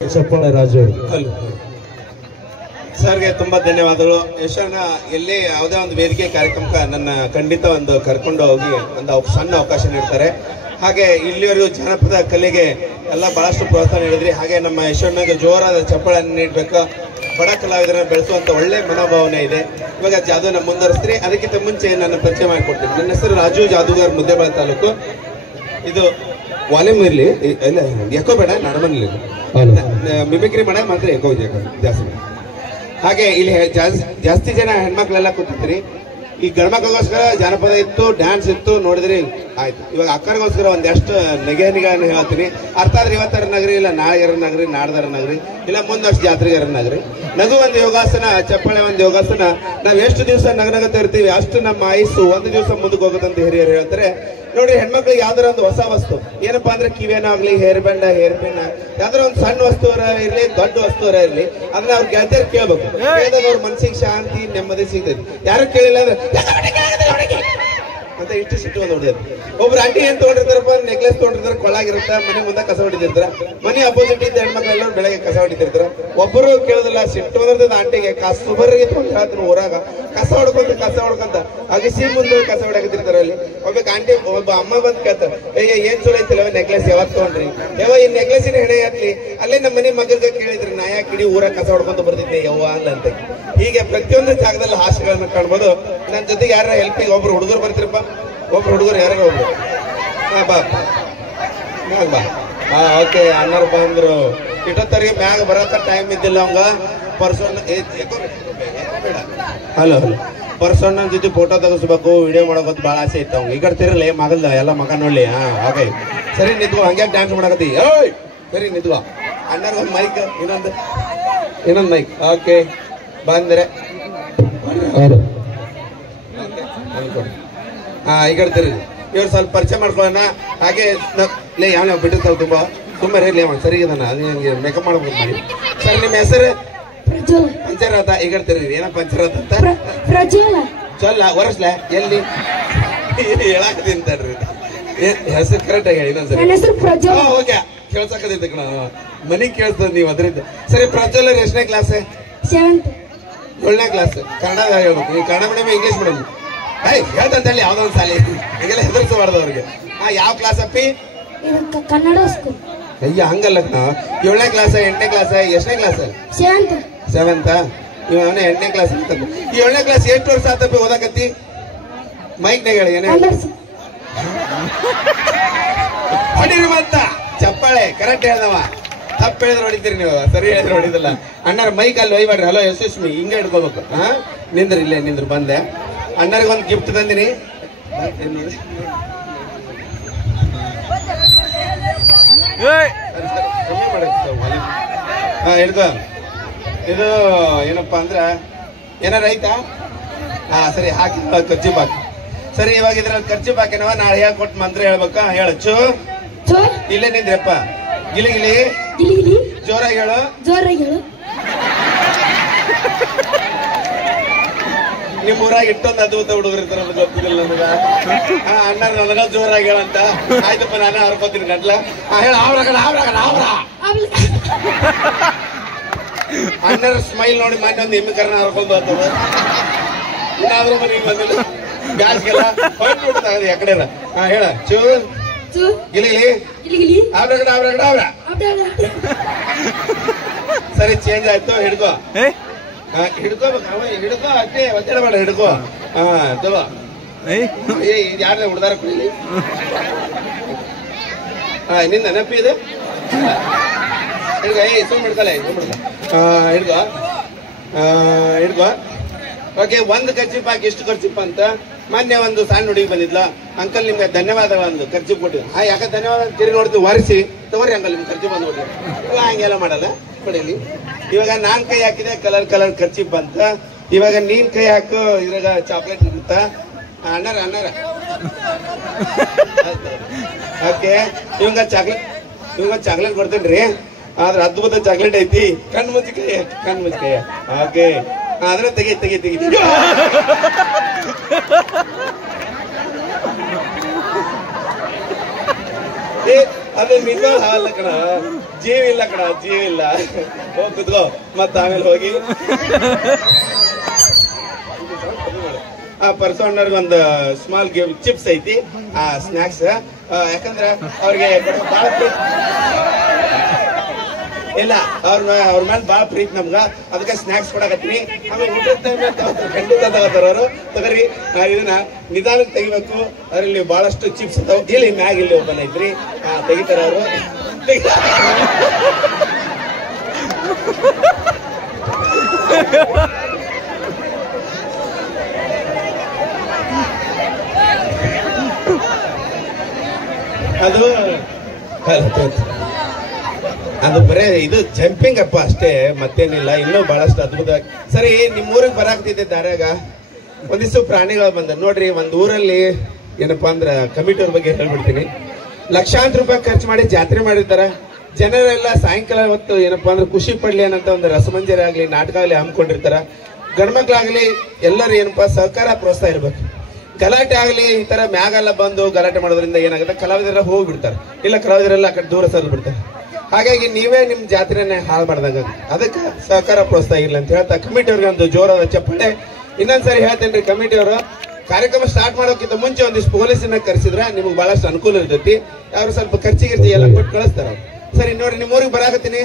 ಚಪ್ಪಾಳೆ ರಾಜು ಸರ್ಗೆ ತುಂಬಾ ಧನ್ಯವಾದಗಳು. ಯಶನ ಎಲ್ಲಿ ಯಾವುದೇ ಒಂದು ವೇದಿಕೆ ಕಾರ್ಯಕ್ರಮಕ್ಕೆ ನನ್ನ ಖಂಡಿತ ಒಂದು ಕರ್ಕೊಂಡು ಹೋಗಿ ಒಂದು ಸಣ್ಣ ಅವಕಾಶ ನೀಡ್ತಾರೆ. ಹಾಗೆ ಇಲ್ಲಿವರೆಗೂ ಜಾನಪದ ಕಲೆಗೆ ಎಲ್ಲ ಬಹಳಷ್ಟು ಪ್ರೋತ್ಸಾಹ ನೀಡಿದ್ರಿ. ಹಾಗೆ ನಮ್ಮ ಯಶವಣ್ಣಗೆ ಜೋರಾದ ಚಪ್ಪಾಳೆಯನ್ನು ನೀಡಬೇಕು. ಬಡ ಕಲಾವಿದರನ್ನ ಬೆಳೆಸುವಂತ ಒಳ್ಳೆ ಮನೋಭಾವನೆ ಇದೆ. ಇವಾಗ ಜಾದೂನ ಮುಂದುವರಿಸ್ತೀರಿ. ಅದಕ್ಕಿಂತ ಮುಂಚೆ ನನ್ನ ಪರಿಚಯ ಮಾಡಿಕೊಡ್ತೀನಿ. ನನ್ನ ಹೆಸರು ರಾಜು ಜಾದೂಗಾರ್, ಮುದ್ದೇಬಿಹಾಳ ತಾಲೂಕು. ಇದು ವಾಲ್ಯೂಮ್ ಇರಲಿ, ಇಲ್ಲ ಎಕೋ ಬೇಡ, ನಡಮನಲ್ಲಿ ಮಿಮಿಕ್ರಿ ಮಾಡ ಮಾತ್ರ ಎಕೋ ಜಾಸ್ತಿ. ಹಾಗೆ ಇಲ್ಲಿ ಜಾಸ್ತಿ ಜನ ಹೆಣ್ಮಕ್ಳೆಲ್ಲ ಕೂತಿದ್ರಿ. ಈ ಗಂಡ್ಮಕ್ಳಿಗೋಸ್ಕರ ಜಾನಪದ ಇತ್ತು, ಡ್ಯಾನ್ಸ್ ಇತ್ತು, ನೋಡಿದ್ರಿ ಆಯ್ತು. ಇವಾಗ ಅಕ್ಕರಿಗೋಸ್ಕರ ಒಂದೆಷ್ಟು ನೆಗೆನಿಗಾನ ಹೇಳ್ತೀನಿ. ಅರ್ಥ ಆದ್ರೆ ಇವತ್ತರ ನಗರಿ, ಇಲ್ಲ ನಾಳೆಗರ ನಗರಿ, ನಾಡ್ದರ ನಗರಿ, ಇಲ್ಲ ಮುಂದಷ್ಟು ಜಾತ್ರೆಗರ ನಗರಿ. ನಗು ಒಂದು ಯೋಗಾಸನ, ಚಪ್ಪಾಳೆ ಒಂದು ಯೋಗಾಸನ. ನಾವ್ ಎಷ್ಟು ದಿವಸ ನಗನಗತ ಇರ್ತೀವಿ ಅಷ್ಟು ನಮ್ಮ ಆಯುಸ್ಸು ಒಂದು ದಿವಸ ಮುಂದಕ್ಕೆ ಹೋಗೋದಂತ ಹಿರಿಯರು ಹೇಳ್ತಾರೆ. ನೋಡಿ, ಹೆಣ್ಮಕ್ಳಿಗೆ ಯಾವ್ದಾರ ಒಂದು ಹೊಸ ವಸ್ತು ಏನಪ್ಪಾ ಅಂದ್ರೆ ಕಿವೇನಾಗ್ಲಿ, ಹೇರ್ ಬ್ಯಾಂಡ್, ಹೇರ್ ಪಿನ್, ಯಾವ್ದಾರ ಒಂದು ಸಣ್ಣ ವಸ್ತು ಇರ್ಲಿ, ದೊಡ್ಡ ವಸ್ತು ಇರ್ಲಿ, ಅದನ್ನ ಅವ್ರ ಗೆಳತಿಯರು ಕೇಳ್ಬೇಕು. ಕೇಳಿದಾಗ ಅವ್ರ ಮನ್ಸಿಗೆ ಶಾಂತಿ, ನೆಮ್ಮದಿ ಸಿಗ್ತೈತಿ. ಯಾರು ಕೇಳಿಲ್ಲ ಅಂದ್ರೆ ಅಂತ ಇಷ್ಟು ಸಿಟ್ಟು ಒಂದು ಹೊಡೆದ. ಒಬ್ರು ಆಂಟಿ ಏನ್ ತಗೊಂಡಿರ್ತಾರಪ್ಪ, ನೆಕ್ಲೆಸ್ ತಗೊಂಡಿರ್ತಾರೆ, ಕೊಳಾಗಿರುತ್ತ, ಮನೆ ಮುಂದೆ ಕಸ ಹೊಡಿತಿರ್ತಾರ. ಮನೆ ಅಪೋಸಿಟ್ ಇದ್ದ ಹೆಣ್ಮಕ್ಳೆಲ್ಲರೂ ಬೆಳಗ್ಗೆ ಕಸ ಹೊಡಿತಿರ್ತಾರ. ಒಬ್ಬರು ಕೇಳೋದಿಲ್ಲ, ಸಿಟ್ಟು ಬಂದಿರ್ತದ ಆಂಟಿಗೆ. ಕಸಬರಿಗೆ ತಗೊಂಡು ಹೇಳ್ತಾರ ಊರಾಗ, ಕಸ ಹೊಡ್ಕೊಂತ ಅಗಸಿ ಮುಂದೆ ಕಸ ಹೊಡಕತ್ತಿರ್ತಾರ. ಅಲ್ಲಿ ಒಬ್ಬ ಅಮ್ಮ ಬಂದ್ ಕೇಳ್ತಾರ, ಏನ್ ಚಲೋ ಐತಿಲ್ಲ ನೆಕ್ಲೆಸ್ ಯಾವತ್ ತಗೊಂಡ್ರಿ? ಈ ನೆಕ್ಲೆಸಿನ ಹೆಣೆ ಹತ್ಲಿ ಅಲ್ಲೇ ನಮ್ಮ ಮನೆ ಮಗಲ್ಗ ಕೇಳಿದ್ರಿ, ನಾ ಯಾಕೆ ಇಡೀ ಊರಾಗ ಕಸ ಹೊಡ್ಕೊಂತ ಬರ್ತಿದ್ದೆ ಯವ್ವ ಅಂತ. ಹೀಗೆ ಪ್ರತಿಯೊಂದು ಜಾಗದಲ್ಲಿ ಹಾಸ್ಯಗಳನ್ನ ಕಾಣ್ಬೋದು. ನನ್ನ ಜೊತೆಗೆ ಯಾರ ಹೆಲ್ಪಿಗೆ ಒಬ್ರು ಹುಡುಗರು ಬರ್ತಿರಪ್ಪ, ಒಬ್ರು ಹುಡುಗರು ಯಾರು ಒಬ್ರು ಬಾ ಬಾ. ಓಕೆ, ಅಣ್ಣರು ಬಂದ್ರು. ಇಟ್ಟೊತ್ತರಿಗೆ ಮ್ಯಾಗ ಬರಕ ಟೈಮ್ ಇದ್ದಿಲ್ಲ ಅವಂಗ. ಪರ್ಸನ್ ಹಲೋ ಪರ್ಸನ್ ಜೊತೆ ಫೋಟೋ ತೆಗಿಸ್ಬೇಕು, ವಿಡಿಯೋ ಮಾಡೋದು ಬಹಳ ಆಸೆ ಇತ್ತು ಅವ್ನು. ಈಗ ತಿರ್ಲಿ ಮಗಲ್ದ ಎಲ್ಲ ಮಗ ನೋಡ್ಲಿ. ಓಕೆ, ಸರಿ ನಿಂತ್ಕೋ, ಹಂಗ್ಯಾಕೆ ಡ್ಯಾನ್ಸ್ ಮಾಡಕತ್ತಿ? ಓಯ್ ಸರಿ ನಿಂತ್ಕೋ. ಅಣ್ಣರ್ಗ ಒಂದು ಮೈಕ್, ಇನ್ನೊಂದು ಮೈಕ್. ಓಕೆ, ಬಂದ್ರೆ ಈಗ ತಿರ್ಲಿ. ಇವ್ರು ಸ್ವಲ್ಪ ಪರಿಚಯ ಮಾಡ್ಕೊಳ್ಳೋಣ. ಹಾಗೆ ಲೇ ಯಾವ ಬಿಟ್ಟಿರ್ತಾವ ತುಂಬಾ ರೇಲಿ ಅವ ಸರಿ ಇದಾನ, ಅದು ಮೇಕಪ್ ಮಾಡ್ಬೋದು ಮಾಡಿ. ಸರ್, ನಿಮ್ಮ ಹೆಸರು? ಪಂಚರಥ. ಈಗ ತಿರ್ಗಿ ಏನ ಪಂಚರಥ ಅಂತ ಚೊಲ್ಲ ವರ್ಷಲ ಎಲ್ಲಿ ಹೇಳಾಕ ತಿಂತಾರ್ರಿ ಹೆಸರು ಕರೆಕ್ಟ್ ಆಗಿ ಇನ್ನೊಂದ್ಸರಿ. ಓಕೆ, ಕೇಳ್ಸಕತ್ತೈತೆ ಕಣ, ಮನಿ ಕೇಳ್ತದ ನೀವು ಅದರಿಂದ. ಸರಿ, ಪ್ರಜ್ವಲ್ ಎಷ್ಟನೇ ಕ್ಲಾಸ್? 7ನೇ ಕ್ಲಾಸ್. ಕನ್ನಡ ಹೇಳ್ಬೇಕು. ನೀವು ಕನ್ನಡ ಮೀಡಿಯಂ, ಇಂಗ್ಲಿಷ್ ಮೀಡಿಯಂ? ಹೇಳ್ತಂತ ಹೇಳಿ ಯಾವ್ದೊಂದು ಸಾಲಿ ಈಗೆಲ್ಲ ಹೆದರ್ಸಬಾರ್ದು ಅವ್ರಿಗೆ. ಯಾವ ಕ್ಲಾಸ್ ಅಪ್ಪಿ? ಕನ್ನಡ ಸ್ಕೂಲ್. ಅಯ್ಯ ಹಂಗಲ್ಲ, 7ನೇ ಕ್ಲಾಸ್, 8ನೇ ಕ್ಲಾಸ್, ಎಷ್ಟನೇ ಕ್ಲಾಸ್? 7th. ಇವ 8ನೇ ಕ್ಲಾಸ್. ಈ 7ನೇ ಕ್ಲಾಸ್ ಎಷ್ಟು ವರ್ಷ ಆತಪ್ಪಿ ಓದಾಕತ್ತಿ? ಮೈಕ್ನಾಗ ಹೇಳಿ ಏನೇ ಹೊಡಿರಿ ಮತ್ತ ಚಪ್ಪಾಳೆ. ಕರೆಕ್ಟ್ ಹೇಳ್ದವ. ತಪ್ಪು ಹೇಳಿದ್ರೆ ಹೊಡಿತೀರಿ ನೀವು, ಸರಿ ಹೇಳಿದ್ರೆ ಹೊಡಿದಲ್ಲ. ಅಣ್ಣರ ಮೈಕ್ ಅಲ್ಲಿ ಒಯ್ಬೇಡ್ರಿ. ಹಲೋ ಯಶಸ್ವಿ, ಹಿಂಗೆ ಹಿಡ್ಕೋಬೇಕು. ನಿಂದ್ರಿ, ಇಲ್ಲೇ ನಿಂದ್ರು. ಬಂದೆ. ಅಣ್ಣರಿಗೆ ಒಂದು ಗಿಫ್ಟ್ ತಂದಿನಿ ನೋಡಿ. ಹಿಡ್ಕೋ. ಇದು ಏನಪ್ಪಾ ಅಂದ್ರ ಏನಾರ ಐತಾ? ಸರಿ, ಹಾಕಿ ಖರ್ಚು ಬಾಕಿ. ಸರಿ, ಇವಾಗ ಇದ್ರಲ್ಲಿ ಖರ್ಚು ಬಾಕಿನವ ನಾಳೆ ಹೇಳ್ಕೊಟ್ಟು ಮಂತ್ರ ಹೇಳ್ಬೇಕಾ? ಹೇಳಚ್ಚು. ಇಲ್ಲೇ ನಿಂದ್ರಪ್ಪ. ಗಿಲಿ ಜೋರಾಗಿ ಹೇಳು. ನಿಮ್ ಊರಾಗ ಇಟ್ಟೊಂದು ಅದ್ಭುತ ಹುಡುಗರು ಇರ್ತಾರ, ಗೊತ್ತಿಲ್ಲ ನಮಗ. ಅಣ್ಣ ನನಗ ಜೋರಾಗಿ ಹೇಳಂತ. ಆಯ್ತಪ್ಪ, ನಾನು ಹರ್ಕೋತೀನಿ ಗಂಟ್ಲ. ಹೇಳ ಅಣ್ಣರ ಸ್ಮೈಲ್ ನೋಡಿ ಮೊನ್ನೆ ಒಂದು ಎಮ್ಮೆ ಕರ್ನ ಹರ್ಕೊಂಡು ಬರ್ತದ. ಇನ್ನಾದ್ರೂ ಮನೆಗೆ ಬಂದಿಲ್ಲ, ಬ್ಯಾಸ್ಗೆಲ್ಲ ಹೊರಟುಬಿಡ್ತಾಗ ಯಾಕಡೆ. ಹೇಳ ಚೂ ಗಿಲಿ ಅವ್ರ. ಸರಿ, ಚೇಂಜ್ ಆಯ್ತು. ಹಿಡ್ಕೋ. ಹಿಡ್ಕೋಬೇಕು, ಹಿಡ್ಕೋ ಅಷ್ಟೇ, ಒತ್ತಡ ಬೇಡ, ಹಿಡ್ಕೋ. ತಗೋ. ಯಾರ ಹುಡ್ದಾರ ಕುಡಿಲಿ. ನಿಂದ ನೆನಪಿ ಇದು. ಹಿಡ್ಕೋ. ಸುಮ್ ಹಿಡ್ಕಲ್ಲ, ಹಿಡ್ಕೋ. ಓಕೆ, ಒಂದು ಖರ್ಚಿಪ್ ಹಾಕಿ. ಎಷ್ಟು ಖರ್ಚಿಪ್ ಅಂತ ಮೊನ್ನೆ ಒಂದು ಸಣ್ಣ ಹುಡುಗಿ ಬಂದಿದ್ಲ. ಅಂಕಲ್, ನಿಮ್ಗೆ ಧನ್ಯವಾದಗಳು ಅಂದು ಖರ್ಚಿಪ್ ಕೊಟ್ಟಿದ್ರು. ಯಾಕೆ ಧನ್ಯವಾದ ತಿರುಗಿ ನೋಡ್ತೀವಿ, ಒರೆಸಿ ತಗೋರಿ ಅಂಕಲ್, ನಿಮ್ಗೆ ಖರ್ಚು ಬಂದು ಕೊಡ್ರಿ. ಹಂಗೆಲ್ಲ ಮಾಡಲ್ಲ, ಕೊಡಿಲಿ. ಇವಾಗ ನಾನ್ ಕೈ ಹಾಕಿದೆ, ಕಲರ್ ಖರ್ಚಿಪ್ ಬಂತ. ಇವಾಗ ನೀನ್ ಕೈ ಹಾಕು, ಇದ್ರಾಗ ಚಾಕ್ಲೇಟ್ ಇರುತ್ತ. ಅಣ್ಣರ ಓಕೆ, ಇವಂಗ ಚಾಕ್ಲೇಟ್ ಕೊಡ್ತೇನ್ರಿ. ಆದ್ರೆ ಅದ್ಭುತ ಚಾಕ್ಲೇಟ್ ಐತಿ. ಕಣ್ ಮುಚ್ಚಿಕಾಯ. ಓಕೆ, ಆದ್ರೆ ತೆಗಿ. ಅದು ನಿನ್ನ ಹಾಲ ಕಣ. ಜೀವ ಇಲ್ಲ ಕಣ, ಜೀವ ಇಲ್ಲ. ಹೋಗಿ ಕುತ್ಕೋ, ಮತ್ತ ಆಮೇಲೆ ಹೋಗಿ ಆ ಪರ್ಸೋನರ್ಗೆ ಒಂದು ಸ್ಮಾಲ್ ಗೇಮ್ ಚಿಪ್ಸ್ ಐತಿ, ಆ ಸ್ನಾಕ್ಸ್. ಯಾಕಂದ್ರೆ ಅವ್ರಿಗೆ ಬಹಳ ಇಲ್ಲ, ಅವ್ರ ಮೇಲೆ ಬಹಳ ಪ್ರೀತಿ ನಮ್ಗ, ಅದಕ್ಕೆ ಸ್ನಾಕ್ಸ್ ಕೊಡಕತ್ತೀನಿ. ಆಮೇಲೆ ಊಟದ ಟೈಮ್ ಖಂಡಿತ ತಗೋತಾರ ಅವರು. ತಗೋರಿ, ನಾವ್ ಇದನ್ನ ನಿಧಾನಕ್ಕೆ ತೆಗಿಬೇಕು. ಅದರಲ್ಲಿ ಬಹಳಷ್ಟು ಚಿಪ್ಸ್ ಅದಾವ. ಇಲ್ಲಿ ಮ್ಯಾಗ ಇಲ್ಲಿ ಓಪನ್ ಐತ್ರಿ, ತೆಗಿತಾರ ಅವರು. ಅದು ಬರೇ ಇದು ಜಂಪಿಂಗ್ ಅಪ್ಪ ಅಷ್ಟೇ, ಮತ್ತೇನಿಲ್ಲ. ಇನ್ನೂ ಬಹಳಷ್ಟು ಅದ್ಭುತವಾಗಿ. ಸರಿ, ನಿಮ್ ಊರಿಗೆ ಬರಾಕ್ತಿದ್ದೆ ದಾರ್ಯಾಗ ಒಂದಿಷ್ಟು ಪ್ರಾಣಿಗಳು ಬಂದ ನೋಡ್ರಿ. ಒಂದ್ ಊರಲ್ಲಿ ಏನಪ್ಪಾ ಅಂದ್ರ ಕಮಿಟಿಯವ್ರ ಬಗ್ಗೆ ಹೇಳ್ಬಿಡ್ತೀನಿ. ಲಕ್ಷಾಂತರ ರೂಪಾಯಿ ಖರ್ಚು ಮಾಡಿ ಜಾತ್ರೆ ಮಾಡಿರ್ತಾರ. ಜನರೆಲ್ಲ ಸಾಯಂಕಾಲ ಹೊತ್ತು ಏನಪ್ಪಾ ಅಂದ್ರೆ ಖುಷಿ ಪಡ್ಲಿ ಅನ್ನಂತ ಒಂದು ರಸಮಂಜರಿ ಆಗ್ಲಿ, ನಾಟಕ ಆಗ್ಲಿ ಹಮ್ಮಿಕೊಂಡಿರ್ತಾರ. ಗಂಡ್ಮಕ್ಳಾಗ್ಲಿ ಎಲ್ಲರೂ ಏನಪ್ಪಾ ಸಹಕಾರ ಪ್ರೋತ್ಸಾಹ ಇರ್ಬೇಕು. ಗಲಾಟೆ ಆಗ್ಲಿ, ಈ ತರ ಮ್ಯಾಗೆಲ್ಲ ಬಂದು ಗಲಾಟೆ ಮಾಡೋದ್ರಿಂದ ಏನಾಗುತ್ತೆ, ಕಲಾವಿದರೆಲ್ಲ ಹೋಗ್ಬಿಡ್ತಾರೆ, ಇಲ್ಲ ಕಲಾವಿದರೆಲ್ಲ ಆ ಕಡೆ ದೂರ ಸರಿದು ಬಿಡ್ತಾರೆ. ಹಾಗಾಗಿ ನೀವೇ ನಿಮ್ ಜಾತ್ರೆನೇ ಹಾಳು ಮಾಡ್ದಂಗ. ಅದಕ್ಕೆ ಸಹಕಾರ ಪ್ರೋತ್ಸಾಹ ಇಲ್ಲ ಅಂತ ಹೇಳ್ತಾ ಕಮಿಟಿಯವ್ರಿಗೆ ಒಂದು ಜೋರಾದ ಚಪ್ಪಾಳೆ. ಇನ್ನೊಂದ್ಸರಿ ಹೇಳ್ತೇನ್ರಿ, ಕಮಿಟಿಯವರು ಕಾರ್ಯಕ್ರಮ ಸ್ಟಾರ್ಟ್ ಮಾಡೋಕ್ಕಿಂತ ಮುಂಚೆ ಒಂದಿಷ್ಟು ಪೊಲೀಸನ್ನ ಕರೆಸಿದ್ರೆ ನಿಮ್ಗೆ ಬಹಳಷ್ಟು ಅನುಕೂಲ ಇರ್ತೈತಿ. ಅವ್ರು ಸ್ವಲ್ಪ ಖರ್ಚಿಗಿರ್ತಿ ಎಲ್ಲ ಕೊಟ್ಟು ಕಳಿಸ್ತಾರ. ಸರಿ ನೋಡ್ರಿ, ನಿಮ್ಮ ಊರಿಗೆ ಬರಾಕತ್ತೀನಿ.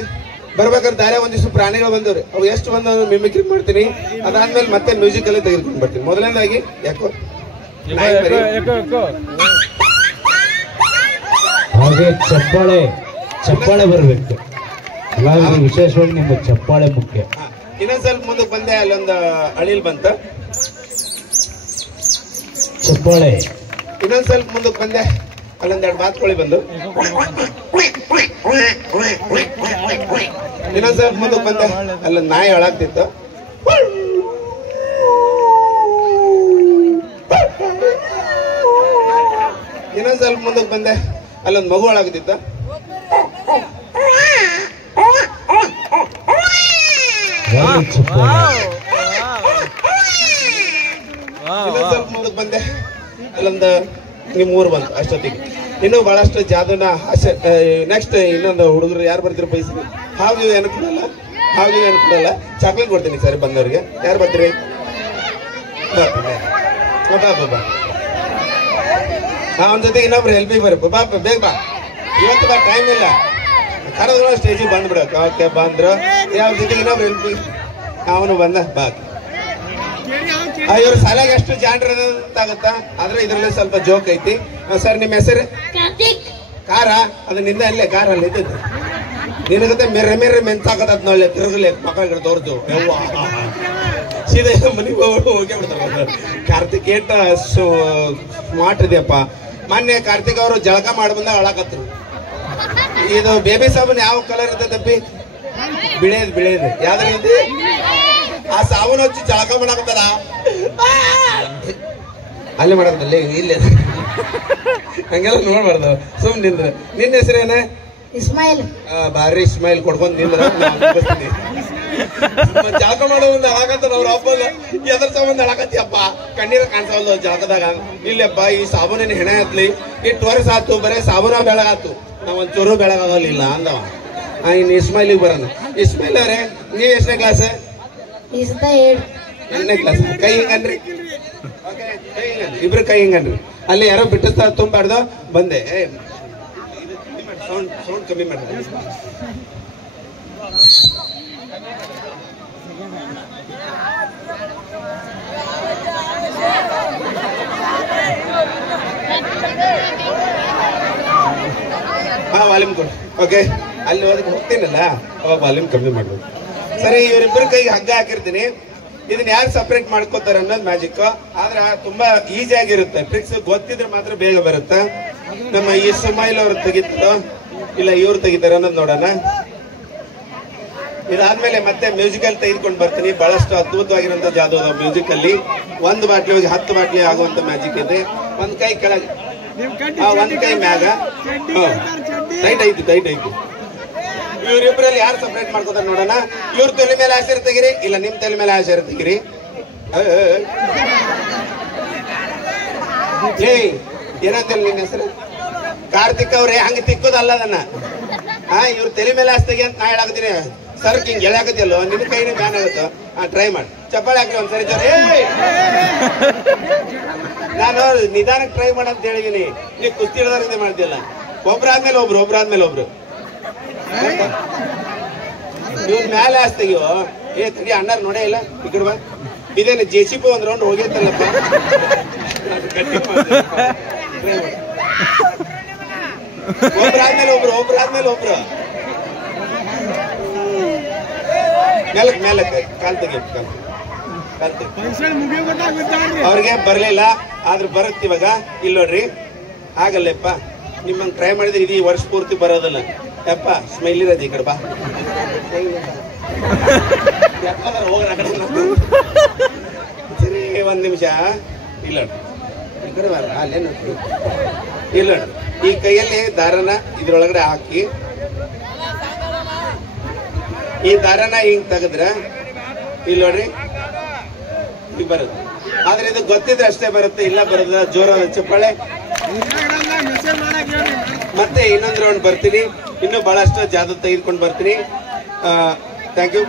ಬರ್ಬೇಕಾದ್ರೆ ದಾರ್ಯ ಒಂದಿಷ್ಟು ಪ್ರಾಣಿಗಳು ಬಂದವ್ರಿ. ಅವು ಎಷ್ಟು ಬಂದ ಮಿಮಿಕ್ರಿ ಮಾಡ್ತೀನಿ. ಅದಾದ್ಮೇಲೆ ಮತ್ತೆ ಮ್ಯೂಸಿಕ್ ಅಲ್ಲಿ ತೆಗೆದುಕೊಂಡು ಬರ್ತೀನಿ. ಮೊದಲನೇದಾಗಿ ಯಾಕೋ ಹಾಗೆ ಚಪ್ಪಾಳೆ ಬರ್ಬೇಕು. ವಿಶೇಷವಾಗಿ ನಿಮ್ಮ ಚಪ್ಪಾಳೆ ಮುಖ್ಯ. ಇನ್ನೊಂದ್ ಸ್ವಲ್ಪ ಮುಂದಕ್ಕೆ ಬಂದೆ, ಅಲ್ಲೊಂದು ಅಳಿಲ್ ಬಂತ. ಚಪ್ಪಾಳೆ. ಇನ್ನೊಂದ್ ಸ್ವಲ್ಪ ಮುಂದಕ್ಕೆ ಬಂದೆ, ಅಲ್ಲೊಂದೆರಡು ಬಾತ್ಕೋಳಿ ಬಂದು. ಇನ್ನೊಂದ್ ಸ್ವಲ್ಪ ಮುಂದಕ್ಕೆ ಬಂದೆ, ಅಲ್ಲೊಂದು ನಾಯಿ ಒಳಗ್ತಿತ್ತು. ಇನ್ನೊಂದ್ ಸ್ವಲ್ಪ ಮುಂದಕ್ಕೆ ಬಂದೆ, ಅಲ್ಲೊಂದು ಮಗು ಒಳಗ್ತಿತ್ತು. ಇನ್ನೊಂದ್ ಸ್ವಲ್ಪ ಮುಂದಕ್ಕೆ ಬಂದೆ, ಅಲ್ಲೊಂದು ನಿಮ್ ಊರು ಬಂತು. ಅಷ್ಟೊತ್ತಿಗೆ ಇನ್ನೂ ಬಹಳಷ್ಟು ಜಾದೂನ ನೆಕ್ಸ್ಟ್ ಇನ್ನೊಂದು ಹುಡುಗರು ಯಾರು ಬರ್ತೀರಿ ಪೈಸೆ ಹಾವು ಏನು ಕೊಡಲ್ಲ, ಚಾಕ್ಲೇಟ್ ಕೊಡ್ತೀನಿ ಸರಿ ಬಂದವ್ರಿಗೆ. ಯಾರು ಬರ್ತೀರಿ? ಅವನ ಜೊತೆಗೆ ಇನ್ನೊಬ್ರು ಹೆಲ್ಪ್ ಬರ್ರಿ. ಬಾ ಬೇಗ ಬಾ, ಇವತ್ತು ಬಾ, ಟೈಮ್ ಇಲ್ಲ. ಕರೆದ್ರು ಸ್ಟೇಜಿಗೆ ಬಂದ್ಬಿಡಕ್. ಓಕೆ ಬಂದ್ರು. ಯಾವ ಜೊತೆಗೆ ಇನ್ನೊಬ್ರು ಹೆಲ್ಪ್ ಅವನು ಬಂದ. ಬಾ, ಇವ್ರ ಸಾಲಾಗ ಎಷ್ಟು ಜಾಣ್ರದಾಗುತ್ತ. ಆದ್ರೆ ಇದ್ರಲ್ಲಿ ಸ್ವಲ್ಪ ಜೋಕ್ ಐತಿ. ಸರ್, ನಿಮ್ಮ ಹೆಸರು? ಕಾರ. ಅದು ನಿಂದ ಅಲ್ಲೇ ಕಾರ ಅಲ್ಲಿ ಇದ್ದಿದ್ದು. ನಿನಗತ್ತೆ ಮೆರೆ ಮೆನ್ಸಾಕತ್ ನೋಡ್ಲೆ ತಿರುಗಲೆ ಮಕ್ಕಳಿಗೆ ತೋರ್ತು. ಸೀದಾ ಮನೆಗೆ ಹೋಗೇ ಬಿಡ್ತಾರ. ಕಾರ್ತಿಕ್ ಏಟ ಸ್ಮಾರ್ಟ್ ಇದೆಯಪ್ಪ. ಮೊನ್ನೆ ಕಾರ್ತಿಕ್ ಅವರು ಜಳಕ ಮಾಡಿ ಬಂದಾಗ ಅಳಕತ್ರು. ಇದು ಬೇಬಿ ಸಾಬೂನ್ ಯಾವ ಕಲರ್ ಇರ್ತದಪ್ಪಿ? ಬಿಳೇದು. ಯಾವ್ದ್ರಲ್ಲಿ? ಆ ಸಾಬೂನ್ ಹಚ್ಚಿ ಜಳಕ ಮಾಡಾಕತ್ತಾರ. ಅಲ್ಲಿ ಮಾಡತ್ತಲ್ಲಿ ಇಲ್ಲೇ ಹಂಗೆಲ್ಲ ನೋಡ್ಬಾರ್ದು, ಸುಮ್ ನಿಂದ್ರ. ನಿನ್ನ ಹೆಸರೇನ? ಇಸ್ಮಾಯಿಲ್. ಬಾರಿ ಇಸ್ಮಾಯಿಲ್ ಕೊಡ್ಕೊಂಡ್ ನಿಂದ್ರ. ಜಳಕ ಮಾಡೋ ಮುಂದೆ ಅಳಾಕತ್ತಾರ ಅವ್ರ ಹಬ್ಬಲ್ಲ. ಎದ್ರ ಸಂಬಂಧ ಅಳಾಕತ್ತಿಯಪ್ಪ? ಕಣ್ಣೀರ ಕಾಣಿಸಲ್ಲ ಜಳಕದಾಗ. ಇಲ್ಲಪ್ಪ, ಈ ಸಾಬೂನಿನ ಹೆಣೆ ಹತ್ಲಿ 8 ವರ್ಷ ಆತು, ಬರೇ ಸಾಬೂನ ಬೆಳಗಾತು, ನಾವ್ ಒಂಚೂರು ಬೆಳಗಾಗಲಿಲ್ಲ ಅಂದವ. ಇನ್ನು ಇಸ್ಮಾಯಿಲಿಗೆ ಬರೋಣ. ಇಸ್ಮಾಯಿಲ್ ಅವರೇ, ನೀವ್ ಎಷ್ಟನೇ ಕ್ಲಾಸ್? ಈ ಸತ 7. 8ನೇ ಕ್ಲಾಸ್. ಕೈ ಹಿಂಗನ್ರಿ, ಇಬ್ರು ಕೈ ಹಿಂಗನ್ರಿ. ಅಲ್ಲಿ ಯಾರೋ ಬಿಟ್ಟಿಸ್ತಾ ತುಂಬಾರ್ದು ಬಂದೆ. ಸೌಂಡ್ ಕಮ್ಮಿ ಮಾಡಿ. ವಾಲ್ಯೂಮ್ ಕೊಡು. ಓಕೆ, ಅಲ್ಲಿ ಹೋಗ್ತೀನಲ್ಲ ಅವಾಗ ವಾಲ್ಯೂಮ್ ಕಮ್ಮಿ ಮಾಡ್ಬೇಕು. ಸರಿ, ಇವರಿಬ್ಬರು ಕೈಗೆ ಹಗ್ಗ ಹಾಕಿರ್ತೀನಿ. ಇದನ್ನ ಯಾರು ಸಪರೇಟ್ ಮಾಡ್ಕೋತಾರೆ ಅನ್ನೋದು ಮ್ಯಾಜಿಕ್. ಆದ್ರೆ ತುಂಬಾ ಈಸಿ ಆಗಿರುತ್ತೆ. ಟ್ರಿಕ್ಸ್ ಗೊತ್ತಿದ್ರೆ ಮಾತ್ರ ಬೇಗ ಬರುತ್ತೆ. ನಮ್ಮ ಈ ಇಸ್ಮಾಯಿಲ್ ಅವ್ರು ತೆಗಿತಾರೋ ಇಲ್ಲ ಇವ್ರು ತೆಗಿತಾರ ಅನ್ನೋದು ನೋಡೋಣ. ಇದಾದ್ಮೇಲೆ ಮತ್ತೆ ಮ್ಯೂಸಿಕಲ್ ತೆಗೆದುಕೊಂಡು ಬರ್ತೀನಿ. ಬಹಳಷ್ಟು ಅದ್ಭುತವಾಗಿರುವಂತ ಜಾದು ಮ್ಯೂಸಿಕ್ ಅಲ್ಲಿ. 1 ಬಾಟ್ಲಿ ಹೋಗಿ 10 ಬಾಟ್ಲಿ ಆಗುವಂತ ಮ್ಯಾಜಿಕ್ ಇದೆ. ಒಂದ್ ಕೈ ಕೆಳಗೆ, ಒಂದ್ ಕೈ ಮ್ಯಾಗ. ಟೈಟ್ ಐತಿ. ಇವ್ರಿಬ್ರಲ್ಲಿ ಯಾರು ಸಪರೇಟ್ ಮಾಡ್ಕೋತಾರ ನೋಡೋಣ. ಇವ್ರ ತಲೆ ಮೇಲೆ ಆಶೀರ್ ತೆಗಿರಿ, ಇಲ್ಲ ನಿಮ್ ತಲೆ ಮೇಲೆ ಆಶೀರ್ ತೆಗಿರಿ. ಏನಂತೇಳಿ ನಿನ್ನ ಹೆಸರು? ಕಾರ್ತಿಕ್ ಅವ್ರೆ, ಹಂಗ ತಿಕ್ಕೋದಲ್ಲ ಅದನ್ನ. ಇವ್ರ ತಲೆ ಮೇಲೆ ಹಸ್ತಾಗಿ ಅಂತ ನಾ ಹೇಳಾಕತ್ತೀನಿ. ಸರ್ಕ್ ಹಿಂಗ್ ಎಳಾಕತಿಯಲ್ಲೋ ನಿನ್ ಕೈನೇ ಬ್ಯಾನ್ ಆಗುತ್ತೋ. ಟ್ರೈ ಮಾಡಿ, ಚಪ್ಪಾಳೆ ಹಾಕ್ರಿ ಒಂದ್ಸರಿ ಜೋರ್. ನಾನು ನಿಧಾನಕ್ಕೆ ಟ್ರೈ ಮಾಡಂತ ಹೇಳಿದೀನಿ, ನೀವು ಕುಸ್ತಿ ಹಿಡ್ದಾರ ಮಾಡ್ತಿಲ್ಲ. ಒಬ್ರಾದ್ಮೇಲೆ ಒಬ್ರು ಇವ್ರ ಮ್ಯಾಲೆ ಹಸ್ತಾಗಿಯೋ. ತಡಿ ಅಣ್ಣಾರ್ ನೋಡೇ ಇಲ್ಲ, ಈ ಕಡೆ ಬಾ. ಇದೇನು JCB ಒಂದ್ ರೌಂಡ್ ಹೋಗೈತಲ್ಲಪ್ಪ. ಒಬ್ರಾದ್ಮೇಲೆ ಒಬ್ರು ಮೇಲಕ್ಕೆ ಕಾಲ್ ತೆಗಿ. ಅವ್ರಿಗೆ ಬರ್ಲಿಲ್ಲ, ಆದ್ರೆ ಬರುತ್ತೆ ಇವಾಗ. ಇಲ್ಲಿ ನೋಡ್ರಿ, ಆಗಲ್ಲಪ್ಪ. ನಿಮ್ಮಂಗ್ ಟ್ರೈ ಮಾಡಿದ್ರೆ ಇದು ಈ ವರ್ಷ ಪೂರ್ತಿ ಬರೋದಿಲ್ಲ ಯಪ್ಪ. ಸ್ಮೈಲ್ ಇರೋದು ಈ ಕಡೆ ಬಾ. ಸರಿ, ಒಂದ್ ನಿಮಿಷ. ಇಲ್ಲ ಈ ಕಡೆ ಬಾರ, ಅಲ್ಲೇನು ಇಲ್ಲ. ಈ ಕೈಯಲ್ಲಿ ದಾರನ ಇದ್ರೊಳಗಡೆ ಹಾಕಿ, ಈ ದಾರನ ಹಿಂಗ್ ತೆಗದ್ರ ಇಲ್ಲಿ ನೋಡ್ರಿ ಈಗ ಬರುತ್ತೆ. ಆದ್ರೆ ಇದು ಗೊತ್ತಿದ್ರೆ ಅಷ್ಟೇ ಬರುತ್ತೆ, ಇಲ್ಲ ಬರೋದಿಲ್ಲ. ಜೋರಾದ ಚಪ್ಪಾಳೆ. ಮತ್ತೆ ಇನ್ನೊಂದು ರೌಂಡ್ ಬರ್ತೀನಿ, ಇನ್ನೂ ಬಹಳಷ್ಟು ಜಾದು ತೆಗೆದುಕೊಂಡು ಬರ್ತೀನಿ. Thank you.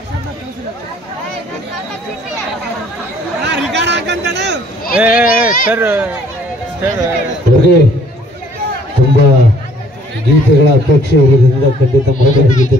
ತುಂಬಾ ಗೀತೆಗಳ ಅಪೇಕ್ಷೆ ಇರುವುದರಿಂದ ಖಂಡಿತ ಮೊದಲ ಗೀತೆ